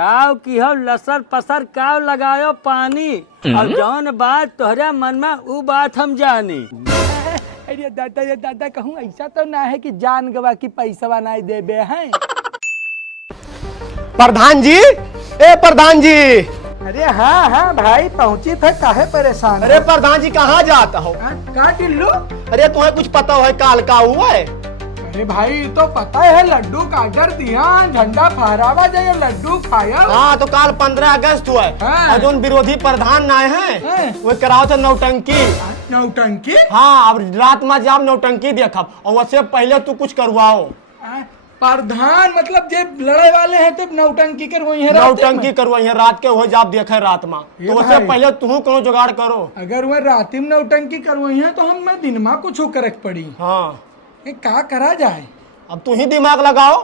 काव की हो लसर पसर काव लगायो पानी और जौन बात तोहरा मन में वो बात हम जानी। अरे दादा ये दादा कहूँ ऐसा तो ना है कि जान गवा की पैसा नहीं देबे हैं। प्रधान जी, ए प्रधान जी। अरे हाँ हाँ भाई पहुँची थे, काहे परेशान? अरे प्रधान जी कहाँ जाता हो? कहाँ टिल्लू? अरे तुम्हें कुछ पता है काल का हुआ है? अरे भाई तो पता है लड्डू का ऑर्डर दिया, झंडा फहरावा जाए लड्डू खाया। हाँ तो काल 15 अगस्त हुआ है। हाँ। और जो विरोधी प्रधान नाए हैं वो कराओ थे नौटंकी। नौटंकी? हाँ, अब रात में जाम नौटंकी देखब और उससे पहले तू कुछ करवाओ। प्रधान मतलब जब लड़ाई वाले हैं तो नौटंकी करवाई है, नौटंकी करवाई है रात के हो जाप देखे रात में, तो उससे पहले तू कोनो जुगाड़ करो। अगर वह रात में नौटंकी करवाई है तो हम दिन में कुछ करक पड़ी। हाँ का करा जाए? अब तू ही दिमाग लगाओ।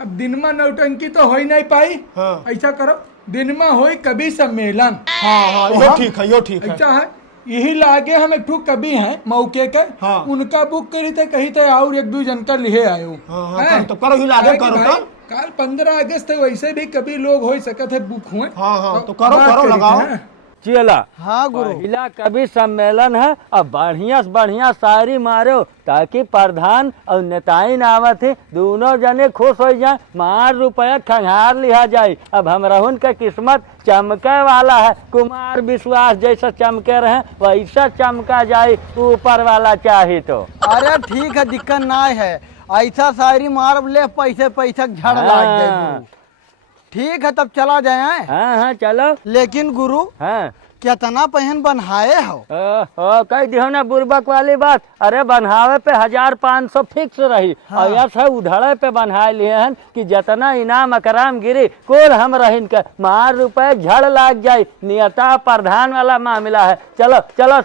अब दिन में नौटंकी तो हो ही नहीं पाई। हाँ। ऐसा करो दिन में हो कवि सम्मेलन। हाँ हाँ तो यो हम- ठीक है, यो ठीक है। अच्छा है यही लागे हम एक ठो कवि हैं मौके के। हाँ। उनका बुक करी थे कही थे और एक दो जन का लिहे आयो। हाँ, हाँ, तो करो ही लागे करो भाई, तब। काल 15 अगस्त है वैसे भी कभी लोग हो सकते थे बुक हुए। हाँ, हाँ, तो करो, लगाओ। चला हाँ गुरु। पहला कवि सम्मेलन है, अब बढ़िया से बढ़िया शायरी मारो ताकि प्रधान और नेताइन आवत है दोनों जने खुश हो जाए, मार रुपया खंगार लिया जाए। अब हम रहून का किस्मत चमके वाला है, कुमार विश्वास जैसा चमके रहे वैसा चमका जाए, ऊपर वाला चाहे तो। अरे ठीक है, दिक्कत ना है, ऐसा शायरी मार ले पैसे पैसे झड़ लाग जाए गुरु। ठीक है तब चला जाए। हाँ हाँ चलो। लेकिन गुरु हाँ कितना पहन बनाए हो? कह दियो ना बुर्बक वाली बात। अरे बनहावे पे 1500 फिक्स रही। हाँ। और यस है उधड़े पे बनहा लिए हैं कि जितना इनाम अकराम गिरी कोल हम रहीन के मार रुपए झड़ लाग जाए। नियता प्रधान वाला मामला है। चलो चलो।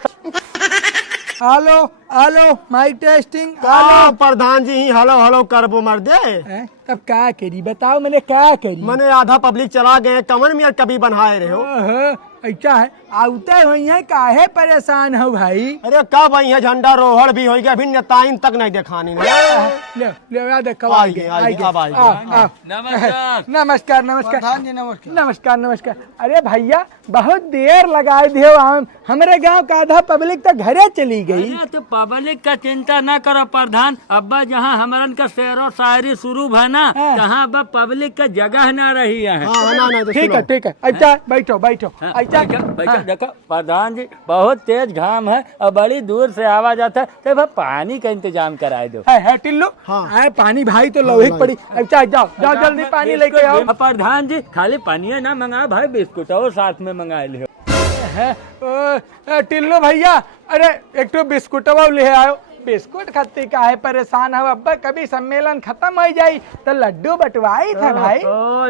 Hello hello mic testing. Hello प्रधान जी, हेलो हेलो करबो मर दे। तब क्या करी बताओ, मैंने क्या करी? मैंने आधा पब्लिक चला गए, कमन में कभी बनाए रहे हो। ऐसा है आउते हुई है, काहे परेशान हो भाई? अरे कब आई है झंडा रोहड़ भी हो गया, अभी नेताइन तक नहीं दिखानी। ले ले याद है कब आइए, आइए, अब आइए। नमस्कार। नमस्कार नमस्कार प्रधान जी नमस्कार। नमस्कार नमस्कार। अरे भैया बहुत देर लगाए दियो, हमारे गांव का आधा पब्लिक तो घरे चली गई। अरे तो पब्लिक का चिंता ना करो प्रधान। अब्बा जहाँ हमरन का शेर और शायरी शुरू है ना, तहाँ अब पब्लिक का जगह ना रही है। हाँ, ना, ना, तो ठीक है सुनो। ठीक है। अच्छा बैठो बैठो। अच्छा देखो प्रधान जी बहुत तेज घाम है और बड़ी दूर से आवा जाता है, तो भाई पानी का इंतजाम कराए दो। है टिल्लू। हाँ पानी भाई तो लोहित पड़ी। अच्छा जाओ जाओ जल्दी पानी लेके आओ। प्रधान जी खाली पानी ना मंगाओ भाई, बिस्कुट और साथ में मंगा लियो। टिल्लू भैया अरे एक तो बिस्कुट ले आओ। बिस्कुट खत्ती का है परेशान हो, अब्बा कभी सम्मेलन खत्म हो जाई तो लड्डू बंटवाई था भाई।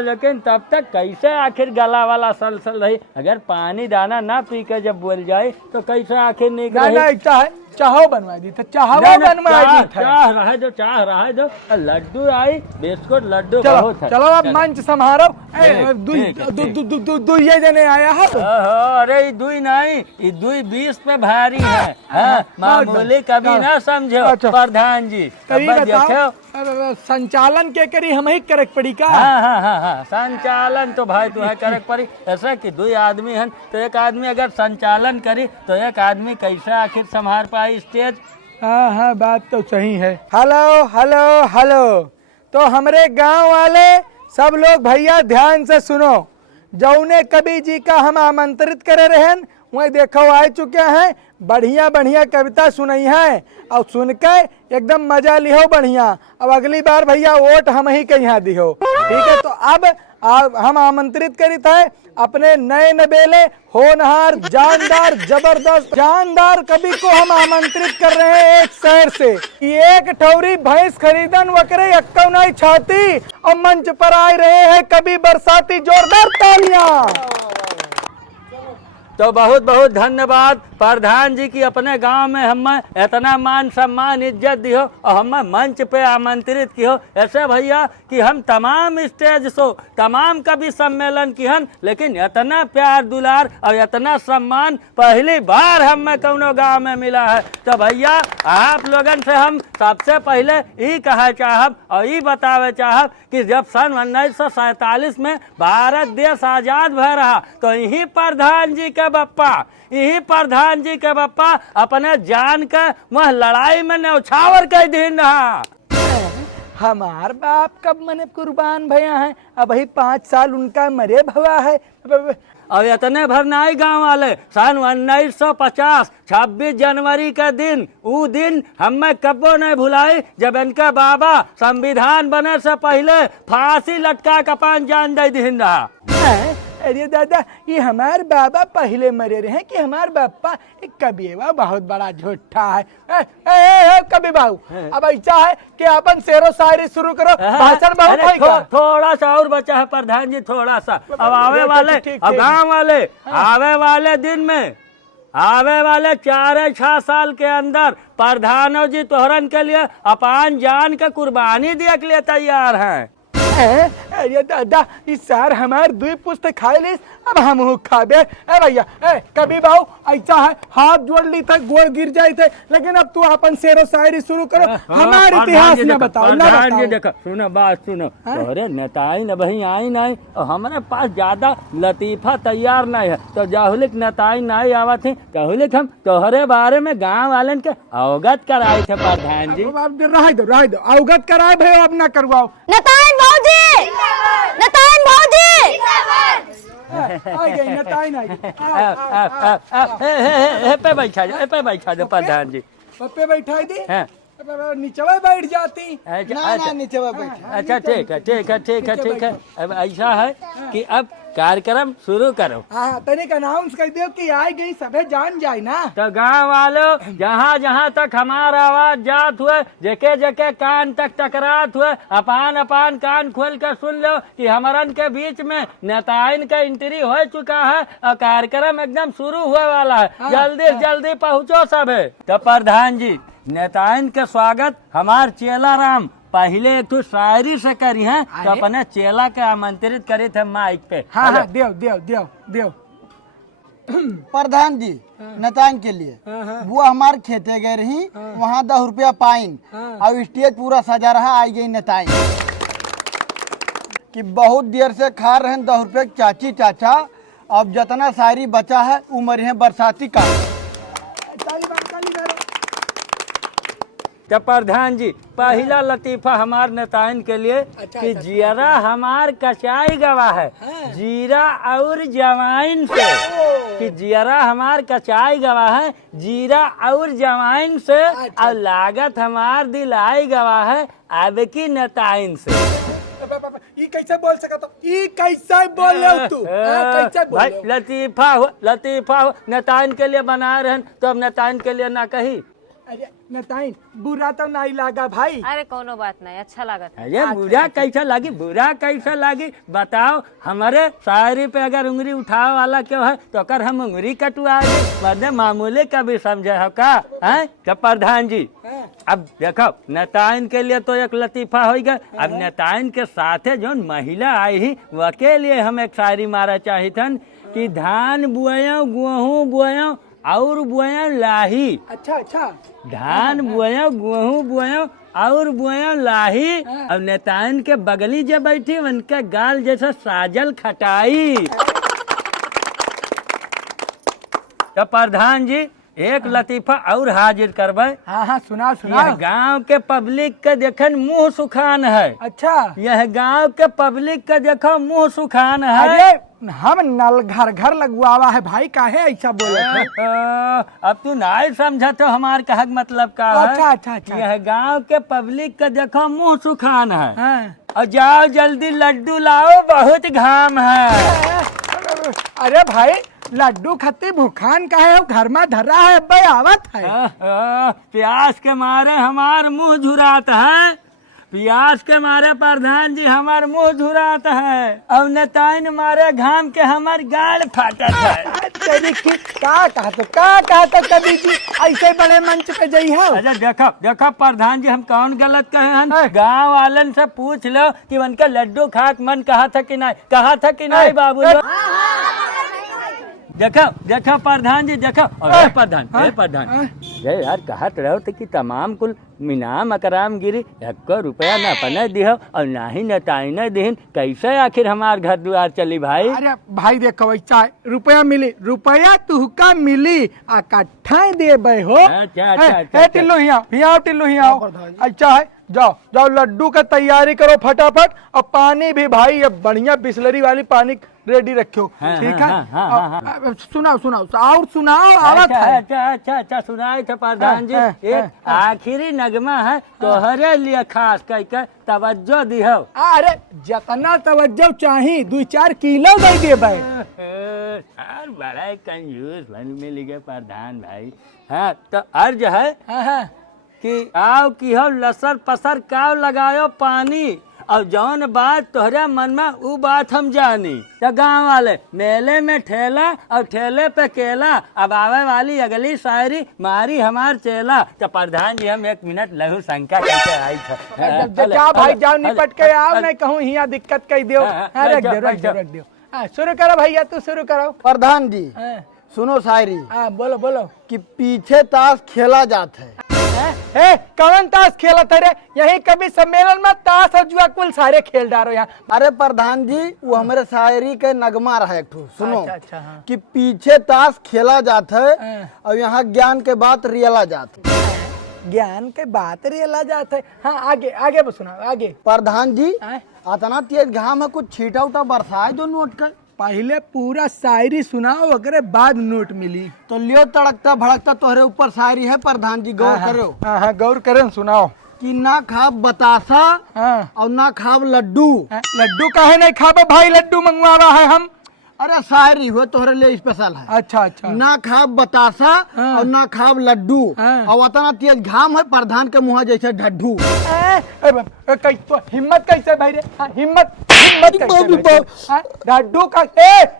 लेकिन तब तक कैसे आखिर गला वाला सल रही? अगर पानी दाना ना पी के जब बोल जाए तो कैसे आखिर नहीं ना है चाहो बनवा दी था, चाहो बनवा दी था। चाह रहा दो लड्डू आई बिस्कुट लड्डू चलो बहुत है। चलो अब मंच संभारो। ठीक, दू ये जने आया है। अरे दुई नहीं दुई 20 पे भारी है। मामूली कभी ना समझो प्रधान जी। देखो संचालन के करी हम ही करक पड़ी का। हाँ संचालन तो भाई तुम्हें करक पड़ी। ऐसा कि दो आदमी हैं तो एक आदमी अगर संचालन करी तो एक आदमी कैसे आखिर संभाल पाई स्टेज। हाँ बात तो सही है। Hello hello hello. तो हमारे गांव वाले सब लोग भैया ध्यान से सुनो, जौने कवि जी का हम आमंत्रित करे रहे वही देखो आ चुके हैं, बढ़िया बढ़िया कविता सुनाई है और सुन के एकदम मजा लिहो बढ़िया। अब अगली बार भैया वोट हम ही के यहाँ दिहो, ठीक है? तो अब हम आमंत्रित करी थे अपने नए नबेले होनहार जानदार जबरदस्त जानदार कवि को हम आमंत्रित कर रहे हैं एक शहर से। एक ठौरी भैंस खरीदन वकरे अक्कौ नहीं छाती और मंच पर आ रहे हैं कवि बरसाती। जोरदार तालियां। तो बहुत बहुत धन्यवाद प्रधान जी की अपने गांव में हमें इतना मान सम्मान इज्जत दियो और हमें मंच पे आमंत्रित कियो। ऐसे भैया कि हम तमाम स्टेज शो तमाम कवि सम्मेलन की हन, लेकिन इतना प्यार दुलार और इतना सम्मान पहली बार हमें कौनो गांव में मिला है। तो भैया आप लोगन से हम सबसे पहले ये कहा चाहब और ये बतावे चाहब कि जब सन 1947 में भारत देश आजाद भय रहा तो यही प्रधान जी के बप्पा अपने जान के वह लड़ाई में न्यौछावर कर दिन रहा। हमार बाप कब मने कुर्बान भया है, अब ही 5 साल उनका मरे भवा है। और इतने भर नहीं गाँव वाले सन 1950 26 जनवरी का दिन वो दिन हमें कबो नहीं भुलाई जब इनका बाबा संविधान बने से पहले फांसी लटका कपान जान दे दिन रहा। अरे दादा, ये हमार बाबा पहले मरे रहे कि हमार बापा एक कबीवा बहुत बड़ा झूठा है। कबी बाबू अब ऐसा है कि अपन शेरो शायरी शुरू करो, भाषण बहुत होगा। थोड़ा सा और बचा है प्रधान जी, थोड़ा सा। अब आवे वाले अब गाँव वाले आवे वाले दिन में आवे वाले 4-6 साल के अंदर प्रधानों जी तोहरन के लिए अपान जान के कुर्बानी दिए के लिए तैयार हैं। अरे दादा, इस सार हमार 2 पुस्त खाए ले, अब हम खाबे। भैया कभी बाबू ऐसा है, हाथ जोड़ ली थे गोड़ गिर जाए थे, लेकिन अब तू अपन शेरो शायरी शुरू करो, हमारे इतिहास न बताओ। देखो सुनो बात सुनो, तोहरे नेताई न बही आई नहीं और हमारे पास ज्यादा लतीफा तैयार नहीं है, तो जाहुलिक नेताई नहीं आवा थे, जाहुलिक हम तोहरे बारे में गाँव वालन के अवगत कराए थे प्रधान जी। रह दो अवगत कराए भाई, अब न करवाओ। नताइन भौजी, नताइन भौजी, पे बैठा दो प्रधान जी। पे बैठा दी, नीचे बैठ जाती। नीचे अच्छा ठीक है। अब ऐसा है कि अब कार्यक्रम शुरू करो। हाँ, तनिक अनाउंस कर दियो कि आई गई सबे जान जाए ना। तो गाँव वालों जहाँ जहाँ तक हमारा आवाज जात हुए, जके जके कान तक टकरात हुए, अपान कान खोल कर सुन लो कि हमारन के बीच में नेताइन का एंट्री हो चुका है और कार्यक्रम एकदम शुरू हुए वाला है। जल्दी पहुँचो सब। तो प्रधान जी नेताइन के स्वागत हमार चेला राम पहले एक तो शायरी से करी है, तो अपने चेला के आमंत्रित करे थे माइक पे। हाँ, देव प्रधान जी नतान के लिए वो हमारे खेते गए रही, वहाँ 10 रुपया पाइन और स्टेज पूरा सजा रहा। आई गई नताइन कि बहुत देर से खा रहे हैं 10 रुपये चाची चाचा, अब जितना शायरी बचा है उम्र है बरसाती का। तो प्रधान जी पहला लतीफा हमार नेताइन के लिए कि जीरा हमार कचाई गवा है जीरा और जवाइन से, कि जीरा हमार कचाई गवा है जीरा और जवाइन से, और लागत हमार दिलाई गवा है अब की नेताइन से। ये कैसे बोल सका तो? ये कैसे बोल रहे हो तू? कैसे बोल भाई लतीफा हो नेताइन के लिए बना रहे तो अब नेताइन के लिए ना कही। अरे नेताइन बुरा तो नहीं लगा भाई। अरे कोनो बात नहीं, अच्छा लगा था। अरे बुरा कैसा लगी बताओ। हमारे शायरी पे अगर उंगली उठावे वाला क्यों है तो अगर हम उंगली कटवा दे मर्दे मामूली का भी समझे हो का है। तो प्रधान जी अब देखो नेताइन के लिए तो एक लतीफा हो गया, अब नेताइन के साथे जो महिला आई ही वो के लिए हम एक शायरी मारा चाहिए थन कि धान बुआयो गेहूँ बुआयो और बुआयो लाही। अच्छा धान बुआयो गेहूँ बुआयो और बुआयो लाही। अब नेताइन के बगली जब बैठी उनके गाल जैसा साजल खटाई। तो प्रधान जी एक लतीफा और हाजिर करबे। हाँ सुना। यह गांव के पब्लिक के देखन मुंह सुखान है। अच्छा, यह गांव के पब्लिक के देखो मुंह सुखान है। अरे हम नल घर लगवावा है भाई, काहे ऐसा बोले थे? अब तू नहीं समझा तो हमार कहक मतलब का है। अच्छा। यह गांव के पब्लिक के देखो मुंह सुखान है। हाँ। और जाओ जल्दी लड्डू लाओ बहुत घाम है। अरे भाई लड्डू खत्ती भूखान का है, घर में धरा है भाई आवत है। प्यास के मारे हमार मुंह झुरात है, प्यास के मारे प्रधान जी हमार मुंह झुरात है, अब नेताइन मारे घाम के हमार गाल फाटत है। तेरी की का कहा तो कभी जी ऐसे बड़े मंच पे जई हो। अच्छा देखो देखो प्रधान जी, हम कौन गलत कहे हैं? गांव वालन से पूछ लो कि उनका लड्डू खात मन कहा था कि नहीं बाबू लोग। देखो देखो प्रधान जी देखो। अरे प्रधान ये यार कहत रहो थे कि तमाम कुल मिनाम अकराम गिरी 1 रुपया न अपने दिहो और ना ही नताई न दिहिन, कैसे आखिर हमार घर द्वार चली भाई? अरे भाई देखो वैसा रुपया मिली, रुपया तुहका मिली आ कट्ठा दे बे हो। अच्छा टिल्लू हियाओ टिल्लू हियाओ। अच्छा है, जाओ जाओ लड्डू का तैयारी करो फटाफट, और पानी भी भाई अब बढ़िया बिस्लरी वाली पानी रेडी रखो, ठीक है? सुनाओ और सुनाओ। अच्छा सुनाए थे प्रधान जी, एक आखिरी नगमा है तोहरे लिए खास कह के तवज्जो दिहो। अरे जितना तवज्जो चाहिए 2-4 किलो दे दे भाई। यार बड़ा कंजूस बन मिल गए प्रधान भाई। हाँ तो अर्ज है कि आओ की हो लसर पसर काव लगायो पानी, और जौन बात तोहरा मन में वो बात हम जानी। तो गाँव वाले मेले में ठेला और ठेले पे केला, अब आवे वाली अगली शायरी मारी हमार चेला। तो प्रधान जी हम 1 मिनट लहू शंका करके आई था। जा भाई जाओ निपट के आओ, नहीं कहूँ हिया दिक्कत कह दियो। रख दो। शुरू करो भैया, तू शुरू करो। प्रधान जी सुनो शायरी। बोलो। कि पीछे ताश खेला जाता है। कौन ताश खेला था रे? यही कभी सम्मेलन में ताश और जुआ कुल सारे खेल डालो यहाँ। अरे प्रधान जी वो हमारे शायरी के नगमा रहा एक ठो, सुनो। अच्छा, हाँ। कि पीछे ताश खेला जाता है और यहाँ ज्ञान के बात रियला जाता है। ज्ञान के बात रियला जाता है। हाँ आगे सुनाओ आगे। प्रधान जी इतना तेज घाम है, कुछ छीटा उटा बरसाए जो नोट का। पहले पूरा शायरी सुनाओ, अगर बाद नोट मिली तो लियो तड़कता भड़कता तोहरे ऊपर शायरी है प्रधान जी, गौर करो। हाँ गौर करें, सुनाओ। कि ना खाब बतासा और ना खाब लड्डू। लड्डू काहे नहीं खाबे भाई? लड्डू मंगवा रहा है हम। अरे शायरी हुए तोहरे लिए स्पेशल है। अच्छा ना खाब बतासा और ना खाब लड्डू, और इतना तेज घाम है प्रधान के मुँह जैसे ढड्ढू। हिम्मत कैसे भाई रे? हिम्मत ढड्डू का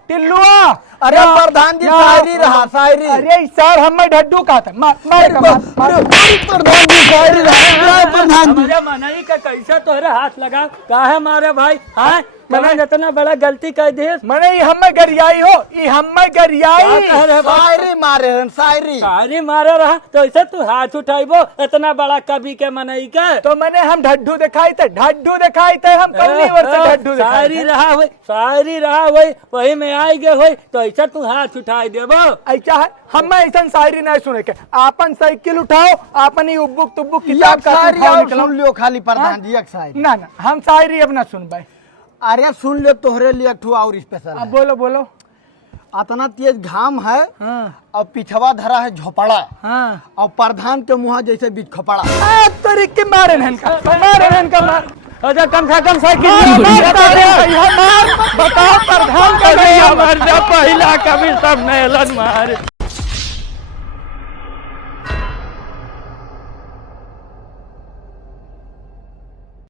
टिल्लुआ। अरे प्रधान जी शायरी रहा शायरी। अरे सर हमें ढड्डू का था। प्रधान जी शायरी रहा। प्रधान जी मनई का कैसे तोहरे हाथ लगा काहे मारे भाई? हाँ मैंने इतना बड़ा गलती कर दी। मैंने हमें गरियाई हो, हमें गरियाई शायरी मारे रहा तो ऐसे तू हाथ उठाइबो इतना बड़ा कवि के मनई का। तो मैंने हम ढड्डू दिखाई थे हम पहली बार से ढड्डू शायरी रहा वही में आई गए हो, तो ऐसा तू हाथ उठाई देबो। ऐसा है हमें ऐसा शायरी नहीं सुने के। आपन साइकिल उठाओ, आपन ही उब्बुक तुब्बुक किताब का सुन लियो खाली प्रधान जी एक शायरी। ना हम शायरी अब ना सुन भाई। अरे सुन ले तोहरे लिए एक और स्पेशल है। बोलो। इतना तेज घाम है और पिछवा धरा है झोपड़ा, और प्रधान के मुँह जैसे बीच खपड़ा। तरीके मारे मार। अच्छा कम से कम साइकिल बताओ प्रधान पहला कभी सब मेलन मार।